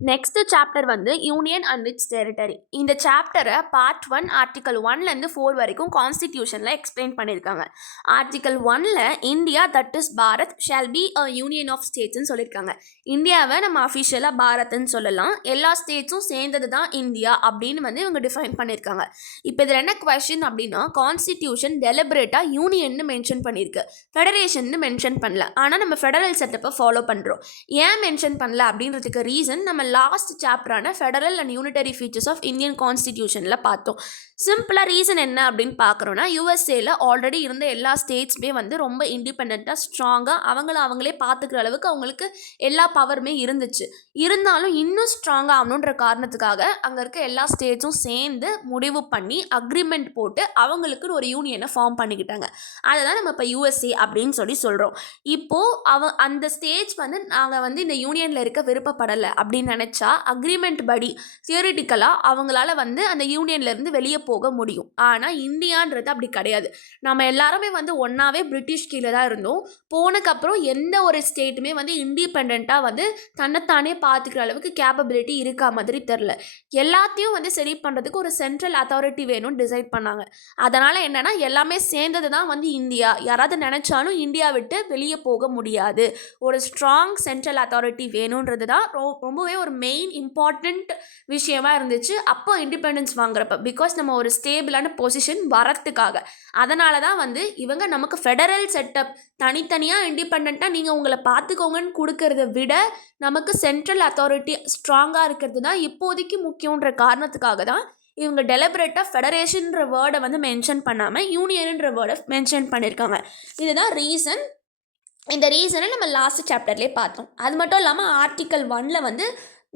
Next chapter வந்து union and its territory. இந்த சாப்டரை பார்ட் 1 ஆர்டிகல் 1லேருந்து 4 வரைக்கும் கான்ஸ்டிடியூஷனில் எக்ஸ்பிளைன் பண்ணியிருக்காங்க. ஆர்டிகல் 1ல் India that is Bharat shall be a union of ஸ்டேட்ஸ்ன்னு சொல்லியிருக்காங்க. இந்தியாவை நம்ம அஃபிஷியலாக பாரத்ன்னு சொல்லலாம், எல்லா ஸ்டேட்ஸும் சேர்ந்தது தான் இந்தியா அப்படின்னு வந்து இவங்க டிஃபைன் பண்ணியிருக்காங்க. இப்போ இதில் என்ன கொஸ்டின் அப்படின்னா, கான்ஸ்டிடியூஷன் டெலிபரேட்டாக யூனியன்னு மென்ஷன் பண்ணியிருக்கு, ஃபெடரேஷன்னு மென்ஷன் பண்ணல. ஆனால் நம்ம ஃபெடரல் செட்டப்பை ஃபாலோ பண்ணுறோம். ஏன் மென்ஷன் பண்ணல அப்படின்றதுக்கு ரீசன் நம்ம லாஸ்ட் சாப்டரான federal and unitary features of Indian கான்ஸ்டிடியூஷனில் பார்த்தோம். சிம்பிளாக ரீசன் என்ன அப்படின்னு பார்க்குறோன்னா, யூஎஸ்ஏல ஆல்ரெடி இருந்த எல்லா ஸ்டேட்ஸுமே வந்து ரொம்ப இண்டிபெண்ட்டாக ஸ்ட்ராங்காக அவங்களே பார்த்துக்கிற அளவுக்கு அவங்களுக்கு எல்லா பவருமே இருந்துச்சு. இருந்தாலும் இன்னும் ஸ்ட்ராங்காக ஆகணுன்ற காரணத்துக்காக அங்கே இருக்க எல்லா ஸ்டேட்ஸும் சேர்ந்து முடிவு பண்ணி அக்ரிமெண்ட் போட்டு அவங்களுக்குன்னு ஒரு யூனியனை ஃபார்ம் பண்ணிக்கிட்டாங்க. அதை தான் நம்ம இப்போ யூஎஸ்ஏ அப்படின்னு சொல்கிறோம். இப்போது அந்த ஸ்டேட்ஸ் வந்து நாங்கள் வந்து இந்த யூனியனில் இருக்க விருப்பப்படலை அப்படின்னு நினச்சா அக்ரிமெண்ட் படி தியரிட்டிக்கலாக அவங்களால வந்து அந்த யூனியன்லேருந்து வெளியே போக முடியும். ஆனால் இந்தியான்றது அப்படி கிடையாது. நம்ம எல்லாருமே வந்து ஒன்றாவே பிரிட்டிஷ் கீழே தான் இருந்தோம். போனதுக்கப்புறம் எந்த ஒரு ஸ்டேட்டுமே வந்து இண்டிபெண்ட்டாக வந்து தன்னைத்தானே பார்த்துக்கிற அளவுக்கு கேப்பபிலிட்டி இருக்கா மாதிரி தெரில. எல்லாத்தையும் வந்து சரி பண்ணுறதுக்கு ஒரு சென்ட்ரல் அத்தாரிட்டி வேணும்னு டிசைட் பண்ணாங்க. அதனால் என்னென்னா எல்லாமே சேர்ந்தது தான் வந்து இந்தியா. யாராவது நினச்சாலும் இந்தியா விட்டு வெளியே போக முடியாது. ஒரு ஸ்ட்ராங் சென்ட்ரல் அத்தாரிட்டி வேணுன்றது தான் ரொம்பவே ஒரு மெயின் இம்பார்ட்டண்ட் விஷயமா இருந்துச்சு அப்போ இண்டிபெண்டன்ஸ் வாங்குறப்ப. பிகாஸ் நம்ம ஒரு ஸ்டேபிளான பொசிஷன் வரத்துக்காக. அதனால தான் வந்து இவங்க நமக்கு ஃபெடரல் செட்டப் தனித்தனியாக இண்டிபெண்ட்டாக நீங்கள் உங்களை பார்த்துக்கோங்கன்னு கொடுக்கறத விட நமக்கு சென்ட்ரல் அத்தாரிட்டி ஸ்ட்ராங்காக இருக்கிறது தான் இப்போதைக்கு முக்கியன்ற காரணத்துக்காக தான் இவங்க டெலிபரேட்டாக ஃபெடரேஷன்ற வேர்டை வந்து மென்ஷன் பண்ணாமல் யூனியன்ற வேர்டை மென்ஷன் பண்ணியிருக்காங்க. இதுதான் ரீசன். இந்த ரீசனை நம்ம லாஸ்ட் சாப்டர்லேயே பார்த்தோம். அது மட்டும் இல்லாமல் ஆர்டிக்கல் 1ல் வந்து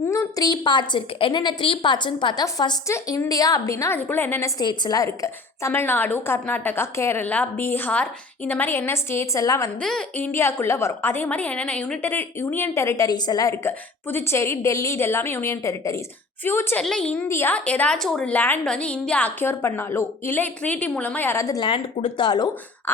இன்னும் 3 பார்ட்ஸ் இருக்குது. என்னென்ன 3 பார்ட்ஸ்ன்னு பார்த்தா, ஃபஸ்ட்டு இந்தியா அப்படின்னா அதுக்குள்ளே என்னென்ன ஸ்டேட்ஸ் எல்லாம் இருக்குது. தமிழ்நாடு, கர்நாடகா, கேரளா, பீகார், இந்த மாதிரி என்ன ஸ்டேட்ஸ் எல்லாம் வந்து இந்தியாவுக்குள்ளே வரும். அதே மாதிரி என்னென்ன யூனியன் டெரிட்டரிஸ் எல்லாம் இருக்குது. புதுச்சேரி, டெல்லி, இது எல்லாமே யூனியன் டெரிட்டரிஸ். ஃப்யூச்சரில் இந்தியா ஏதாச்சும் ஒரு லேண்ட் வந்து இந்தியா அக்யூர் பண்ணாலோ இல்லை ட்ரீட்டி மூலமாக யாராவது லேண்ட் கொடுத்தாலோ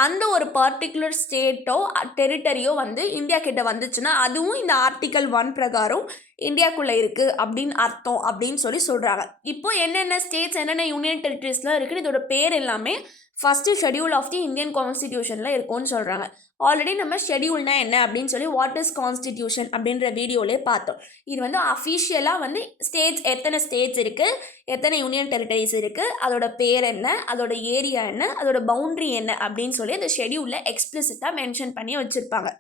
அந்த ஒரு பர்டிகுலர் ஸ்டேட்டோ டெரிட்டரியோ வந்து இந்தியா கிட்ட வந்துச்சுன்னா அதுவும் இந்த ஆர்டிக்கல் 1 பிரகாரம் இந்தியாக்குள்ளே இருக்குது அப்படின்னு அர்த்தம் அப்படின்னு சொல்கிறாங்க. இப்போ என்னென்ன ஸ்டேட்ஸ் என்னென்ன யூனியன் டெரிட்டரிஸ்லாம் இருக்குன்னு இதோட பேர் எல்லாமே first schedule of the Indian கான்ஸ்டிடியூஷனில் இருக்கும்னு சொல்கிறாங்க. ஆல்ரெடி நம்ம ஷெடியூல்னா என்ன அப்படின்னு சொல்லி வாட் இஸ் கான்ஸ்டிடியூஷன் அப்படின்ற வீடியோலே பார்த்தோம். இது வந்து அஃபிஷியலாக வந்து ஸ்டேட்ஸ் எத்தனை ஸ்டேட்ஸ் இருக்குது, எத்தனை யூனியன் டெரிட்டரிஸ் இருக்குது, அதோட பேர் என்ன, அதோட ஏரியா என்ன, அதோட பவுண்ட்ரி என்ன அப்படின்னு சொல்லி அந்த ஷெடியூலில் எக்ஸ்பிளிசிட்டாக மென்ஷன் பண்ணி வச்சுருப்பாங்க.